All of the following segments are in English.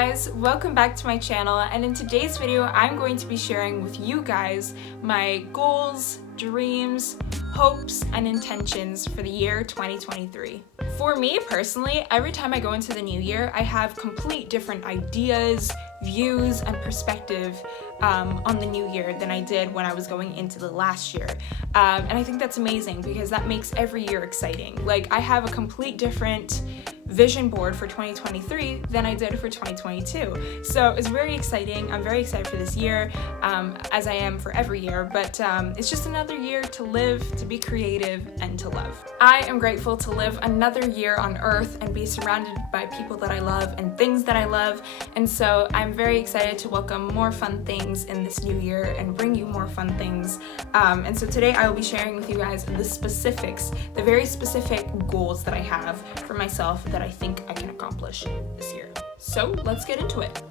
guys, welcome back to my channel, and in today's video I'm going to be sharing with you guys my goals, dreams, hopes, and intentions for the year 2023. For me personally, every time I go into the new year, I have complete different ideas, views, and perspective on the new year than I did when I was going into the last year. And I think that's amazing because that makes every year exciting. Like, I have a complete different vision board for 2023 than I did for 2022. So it's very exciting. I'm very excited for this year, as I am for every year, but it's just another year to live, to be creative, and to love. I am grateful to live another year on Earth and be surrounded by people that I love and things that I love, and so I'm very excited to welcome more fun things in this new year and bring you more fun things. And so today I will be sharing with you guys the specifics, the very specific goals that I have for myself that I think I can accomplish this year. So let's get into it.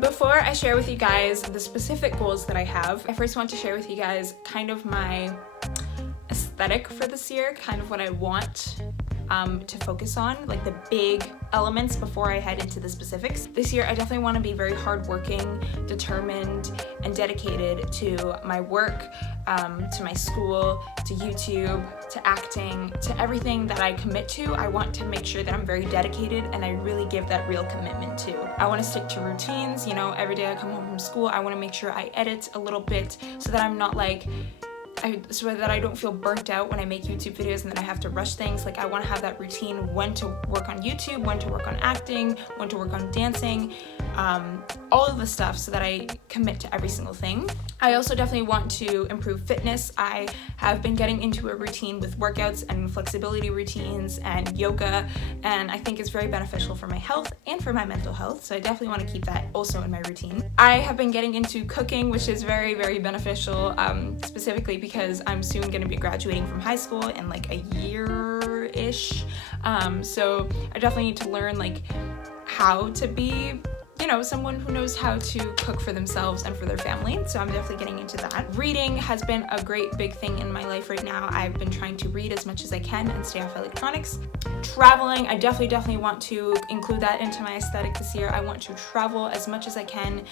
Before I share with you guys the specific goals that I have, I first want to share with you guys kind of my aesthetic for this year, kind of what I want to focus on, like the big elements before I head into the specifics. This year I definitely want to be very hardworking, determined, and dedicated to my work, to my school, to YouTube, to acting, to everything that I commit to. I want to make sure that I'm very dedicated and I really give that real commitment to. I want to stick to routines, every day I come home from school, I want to make sure I edit a little bit so that I'm not so that I don't feel burnt out when I make YouTube videos and then I have to rush things. Like, I want to have that routine, when to work on YouTube, when to work on acting, when to work on dancing, all of the stuff, so that I commit to every single thing. I also definitely want to improve fitness. I have been getting into a routine with workouts and flexibility routines and yoga, and I think it's very beneficial for my health and for my mental health, so I definitely want to keep that also in my routine. I have been getting into cooking, which is very, very beneficial, specifically because I'm soon going to be graduating from high school in like a year-ish, so I definitely need to learn how to be someone who knows how to cook for themselves and for their family, so I'm definitely getting into that. Reading has been a great big thing in my life right now. I've been trying to read as much as I can and stay off electronics. Traveling, I definitely want to include that into my aesthetic this year. I want to travel as much as I can,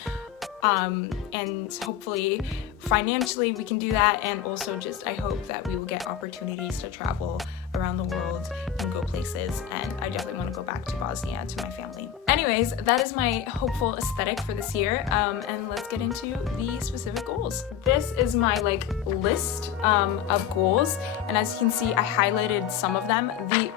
and hopefully financially we can do that, and also just I hope that we will get opportunities to travel around the world and go places, and I definitely want to go back to Bosnia to my family. Anyways, that is my hopeful aesthetic for this year, and let's get into the specific goals. This is my list of goals, and as you can see, I highlighted some of them.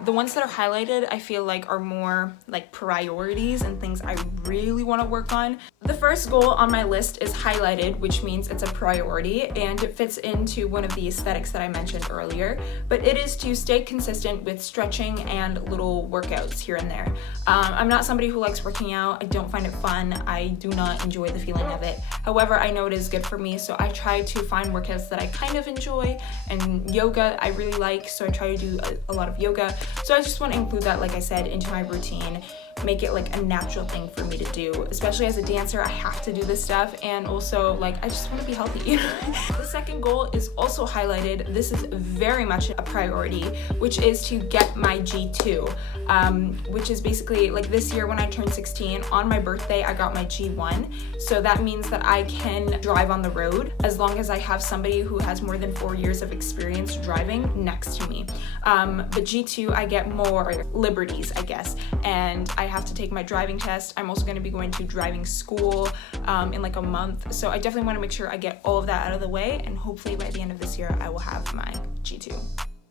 The ones that are highlighted I feel like are more priorities and things I really want to work on. The first goal on my list is highlighted, which means it's a priority, and it fits into one of the aesthetics that I mentioned earlier, but it is to stay consistent with stretching and little workouts here and there. I'm not somebody who likes working out. I don't find it fun. I do not enjoy the feeling of it. However, I know it is good for me, so I try to find workouts that I kind of enjoy, and yoga I really like, so I try to do a lot of yoga. So I just want to include that, like I said, into my routine, make it a natural thing for me to do. Especially as a dancer, I have to do this stuff, and also I just want to be healthy. The second goal is also highlighted. This is very much a priority, which is to get my G2, which is basically this year when I turned 16, on my birthday I got my G1, so that means that I can drive on the road as long as I have somebody who has more than 4 years of experience driving next to me. But G2, I get more liberties, I guess, and I have to take my driving test. I'm also going to be going to driving school in a month, so I definitely want to make sure I get all of that out of the way, and hopefully by the end of this year I will have my G2.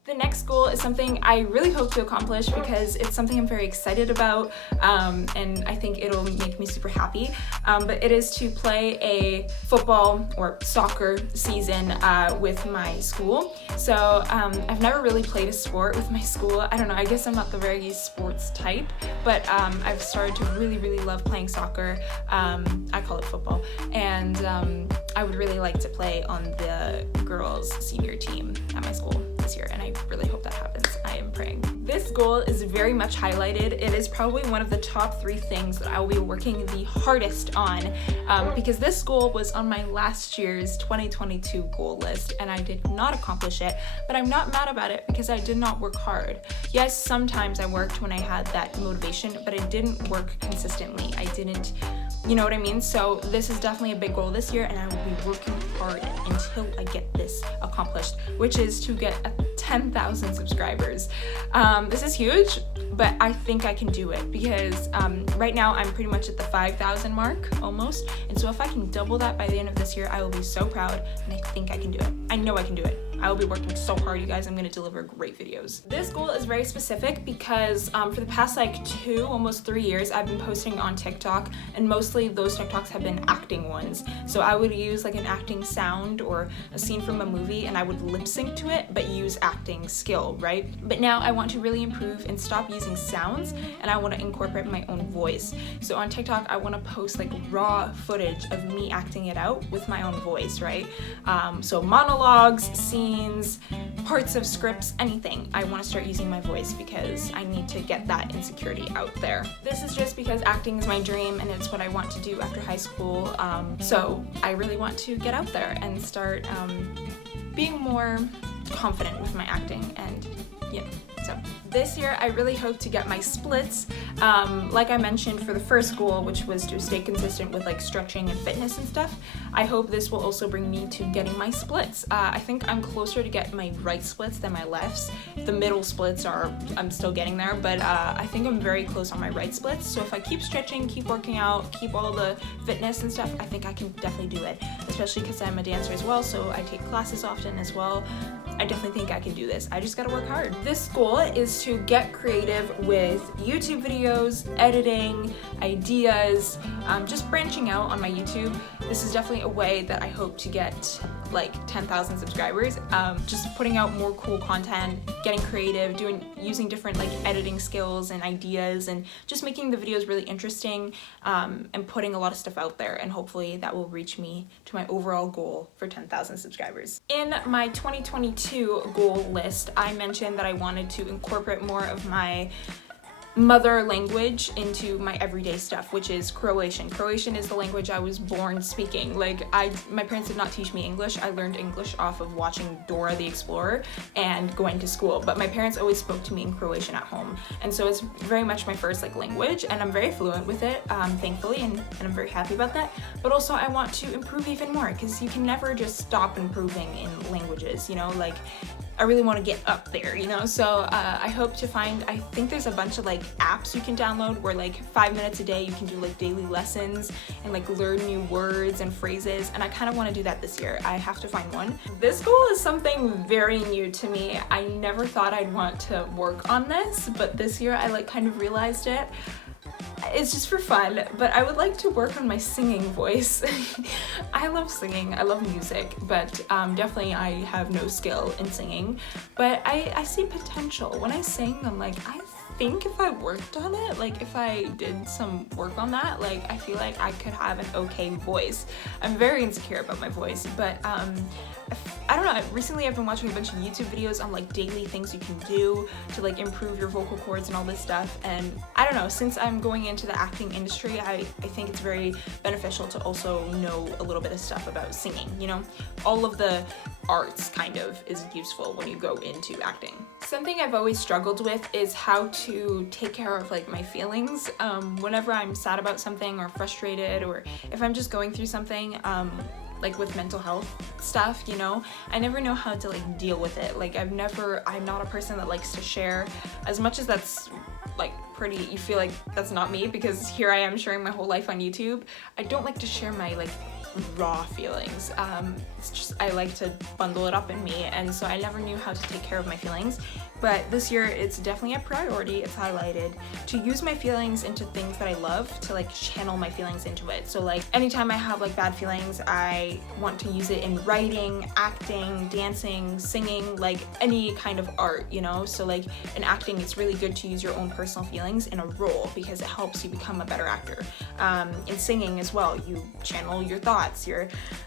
The next goal is something I really hope to accomplish because it's something I'm very excited about, and I think it'll make me super happy, but it is to play a football or soccer season with my school. So I've never really played a sport with my school. I don't know, I guess I'm not the very sports type, but I've started to really love playing soccer. I call it football, and I would really like to play on the girls' senior team at my school this year, and I really hope that happens. I am praying. This goal is very much highlighted. It is probably one of the top 3 things that I will be working the hardest on because this goal was on my last year's 2022 goal list and I did not accomplish it, but I'm not mad about it because I did not work hard. Yes, sometimes I worked when I had that motivation, but I didn't work consistently. I didn't, you know what I mean? So this is definitely a big goal this year and I will be working hard until I get this accomplished, which is to get 10,000 subscribers. This is huge, but I think I can do it because right now I'm pretty much at the 5,000 mark almost. And so if I can double that by the end of this year, I will be so proud and I think I can do it. I know I can do it. I will be working so hard, you guys. I'm gonna deliver great videos. This goal is very specific because for the past like 2, almost 3 years, I've been posting on TikTok and mostly those TikToks have been acting ones. So I would use like an acting sound or a scene from a movie and I would lip sync to it, but use acting skill, right? But now I want to really improve and stop using sounds and I want to incorporate my own voice. So on TikTok, I want to post like raw footage of me acting it out with my own voice, right? So monologues, scenes, parts of scripts, anything. I want to start using my voice because I need to get that insecurity out there. This is just because acting is my dream and it's what I want to do after high school. So I really want to get out there and start being more confident with my acting and yeah. So this year I really hope to get my splits. Like I mentioned for the first goal, which was to stay consistent with like stretching and fitness and stuff, I hope this will also bring me to getting my splits. I think I'm closer to get my right splits than my lefts. The middle splits I'm still getting there, but I think I'm very close on my right splits. So if I keep stretching, keep working out, keep all the fitness and stuff, I think I can definitely do it, especially because I'm a dancer as well, so I take classes often as well. I definitely think I can do this. I just gotta work hard. This goal is to get creative with YouTube videos, editing, ideas, just branching out on my YouTube. This is definitely a way that I hope to get like 10,000 subscribers. Just putting out more cool content, getting creative, using different like editing skills and ideas and just making the videos really interesting and putting a lot of stuff out there, and hopefully that will reach me to my overall goal for 10,000 subscribers. In my 2022 goal list, I mentioned that I wanted to incorporate more of my mother language into my everyday stuff, which is Croatian. Croatian is the language I was born speaking. Like my parents did not teach me English. I learned English off of watching Dora the Explorer and going to school, but my parents always spoke to me in Croatian at home. And so it's very much my first like language and I'm very fluent with it, thankfully, and I'm very happy about that. But also I want to improve even more because you can never just stop improving in languages, you know, like I really want to get up there, you know? So I hope to find, I think there's a bunch of like apps you can download where like 5 minutes a day you can do like daily lessons and like learn new words and phrases, and I kind of want to do that this year. I have to find one. This goal is something very new to me. I never thought I'd want to work on this, but this year I like kind of realized it. It's just for fun, but I would like to work on my singing voice. I love singing, I love music, but definitely I have no skill in singing, but I see potential. When I sing, I'm like, I think if I worked on it, like if I did some work on that, like I feel like I could have an okay voice. I'm very insecure about my voice, but I don't know, recently I've been watching a bunch of YouTube videos on like daily things you can do to like improve your vocal cords and all this stuff, and I don't know, since I'm going into the acting industry, I think it's very beneficial to also know a little bit of stuff about singing, you know? All of the arts kind of is useful when you go into acting. Something I've always struggled with is how to take care of like my feelings. Whenever I'm sad about something or frustrated, or if I'm just going through something, like with mental health stuff, you know, I never know how to like deal with it. Like I'm not a person that likes to share, as much as that's like pretty, you feel like that's not me because here I am sharing my whole life on YouTube. I don't like to share my like raw feelings. It's just, I like to bundle it up in me, and so I never knew how to take care of my feelings. But this year it's definitely a priority, it's highlighted, to use my feelings into things that I love, to like channel my feelings into it. So like anytime I have like bad feelings, I want to use it in writing, acting, dancing, singing, like any kind of art, you know? So like in acting, it's really good to use your own personal feelings in a role because it helps you become a better actor. In singing as well, you channel your thoughts.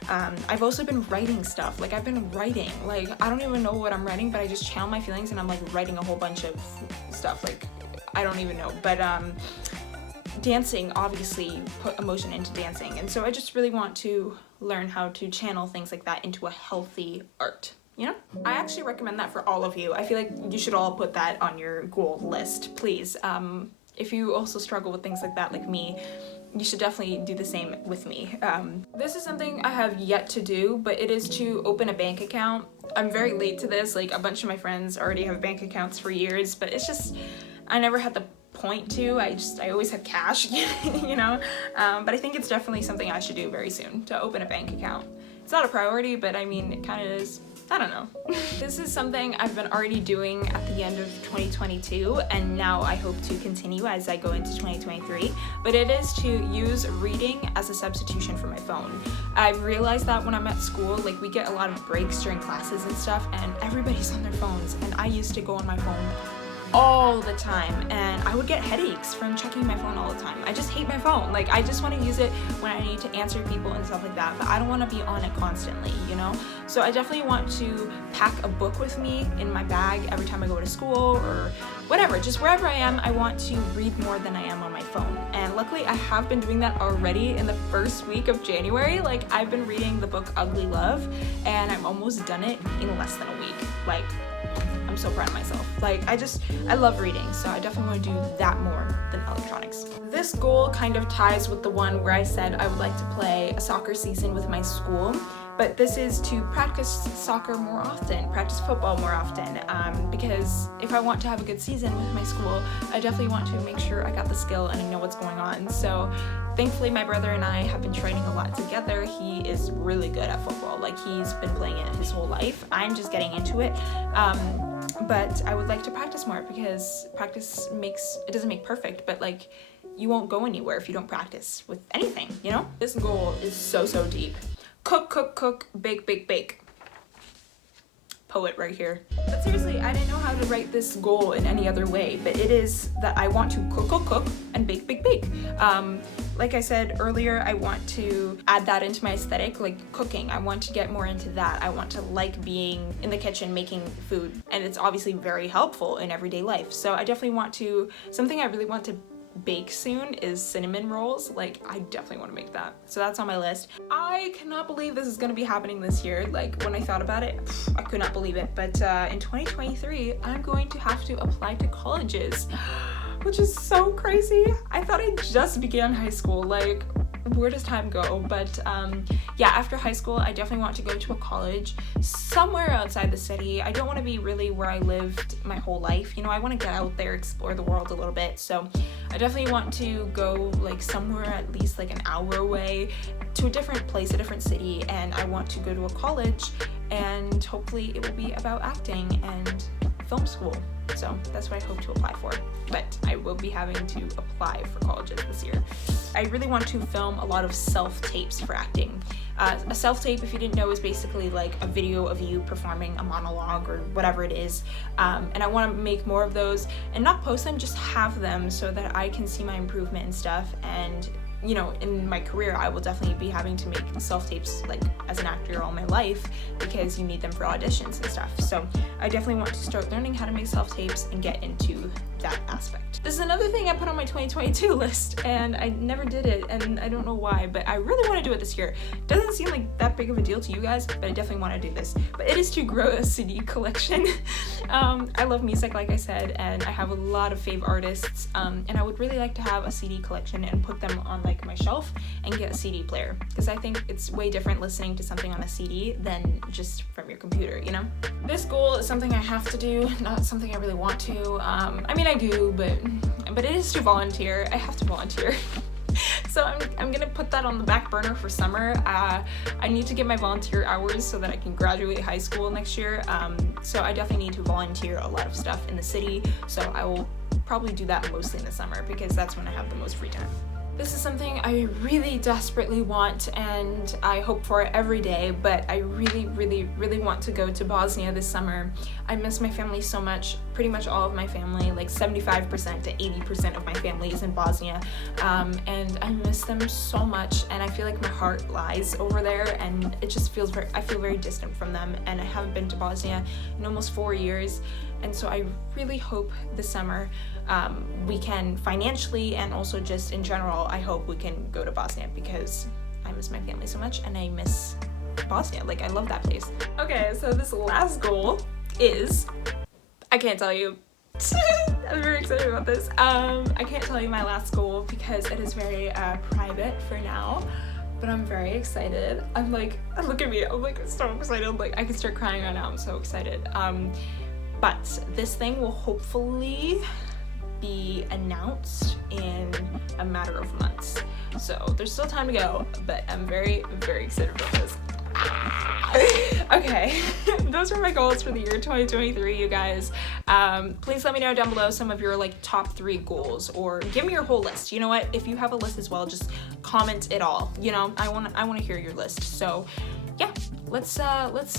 I've also been writing stuff. Like I've been writing, like I don't even know what I'm writing, but I just channel my feelings and I'm like writing a whole bunch of stuff, like I don't even know, but dancing, obviously put emotion into dancing, and so I just really want to learn how to channel things like that into a healthy art, you know? I actually recommend that for all of you. I feel like you should all put that on your goal list, please. If you also struggle with things like that like me, you should definitely do the same with me. This is something I have yet to do, but it is to open a bank account. I'm very late to this, like a bunch of my friends already have bank accounts for years, but it's just, I never had the point to. I always had cash, you know? But I think it's definitely something I should do very soon, to open a bank account. It's not a priority, but I mean, it kind of is. I don't know. This is something I've been already doing at the end of 2022, and now I hope to continue as I go into 2023, but it is to use reading as a substitution for my phone. I've realized that when I'm at school, like we get a lot of breaks during classes and stuff, and everybody's on their phones, and I used to go on my phone all the time, and I would get headaches from checking my phone all the time. I just hate my phone. Like, I just want to use it when I need to answer people and stuff like that, but I don't want to be on it constantly, you know? So I definitely want to pack a book with me in my bag every time I go to school or whatever, just wherever I am. I want to read more than I am on my phone, and luckily I have been doing that already in the first week of January. Like, I've been reading the book Ugly Love, and I'm almost done it in less than a week. Like, I'm so proud of myself. Like, I love reading, so I definitely want to do that more than electronics. This goal kind of ties with the one where I said I would like to play a soccer season with my school, but this is to practice soccer more often, practice football more often, because if I want to have a good season with my school, I definitely want to make sure I got the skill and I know what's going on. So thankfully my brother and I have been training a lot together. He is really good at football. Like, he's been playing it his whole life. I'm just getting into it. But I would like to practice more, because practice doesn't make perfect, but like, you won't go anywhere if you don't practice with anything, you know? This goal is so deep. Cook, cook, cook, bake, bake, bake. Poet right here. But seriously, I didn't know how to write this goal in any other way, but it is that I want to cook, cook, cook, and bake, bake, bake. Like I said earlier, I want to add that into my aesthetic, like cooking. I want to get more into that. I want to like being in the kitchen making food, and it's obviously very helpful in everyday life. So I definitely want to, something I really want to bake soon is cinnamon rolls. Like, I definitely want to make that. So that's on my list. I cannot believe this is going to be happening this year. Like, when I thought about it, I could not believe it. But in 2023, I'm going to have to apply to colleges, which is so crazy. I thought I just began high school. Like, where does time go? But yeah, after high school, I definitely want to go to a college somewhere outside the city. I don't want to be really where I lived my whole life. You know, I want to get out there, explore the world a little bit. So I definitely want to go like somewhere at least like an hour away to a different place, a different city, and I want to go to a college, and hopefully it will be about acting and film school. So that's what I hope to apply for, but I will be having to apply for colleges this year. I really want to film a lot of self-tapes for acting. A self-tape, if you didn't know, is basically like a video of you performing a monologue or whatever it is, and I want to make more of those and not post them, just have them so that I can see my improvement and stuff. And you know, in my career, I will definitely be having to make self-tapes like as an actor all my life, because you need them for auditions and stuff. So I definitely want to start learning how to make self-tapes and get into that aspect. This is another thing I put on my 2022 list, and I never did it, and I don't know why, but I really want to do it this year. Doesn't seem like that big of a deal to you guys, but I definitely want to do this. But it is to grow a CD collection. I love music, like I said, and I have a lot of fave artists, and I would really like to have a CD collection and put them on like my shelf and get a CD player, because I think it's way different listening to something on a CD than just from your computer, you know? This goal is something I have to do, not something I really want to. I mean, I do, but it is to volunteer. I have to volunteer. So I'm gonna put that on the back burner for summer. I need to get my volunteer hours so that I can graduate high school next year. So I definitely need to volunteer a lot of stuff in the city. So I will probably do that mostly in the summer, because that's when I have the most free time. This is something I really desperately want, and I hope for it every day, but I really want to go to Bosnia this summer. I miss my family so much. pretty much all of my family, like 75% to 80% of my family is in Bosnia, and I miss them so much, and I feel like my heart lies over there, and it just feels I feel very distant from them, and I haven't been to Bosnia in almost 4 years, and so I really hope this summer we can financially, and also just in general, I hope we can go to Bosnia, because I miss my family so much, and I miss Bosnia. Like, I love that place. Okay, so this last goal is, I can't tell you. I'm very excited about this. I can't tell you my last goal because it is very private for now, but I'm very excited. I'm like, look at me, I'm like so excited. Like, I can start crying right now. I'm so excited. But this thing will hopefully be announced in a matter of months. So there's still time to go, but I'm very, very excited about this. Okay, those are my goals for the year 2023, you guys. Please let me know down below some of your like top 3 goals, or give me your whole list. You know what? If you have a list as well, just comment it all. You know, I want to hear your list. So yeah, let's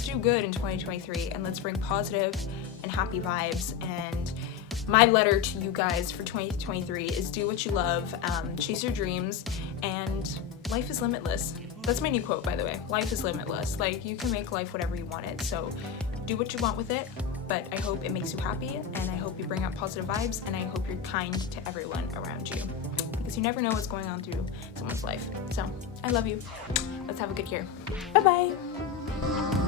do good in 2023, and let's bring positive and happy vibes. And my letter to you guys for 2023 is do what you love, chase your dreams, and life is limitless. That's my new quote, by the way. Life is limitless. Like, you can make life whatever you want it. So do what you want with it, but I hope it makes you happy, and I hope you bring out positive vibes, and I hope you're kind to everyone around you, because you never know what's going on through someone's life. So I love you. Let's have a good year. Bye-bye.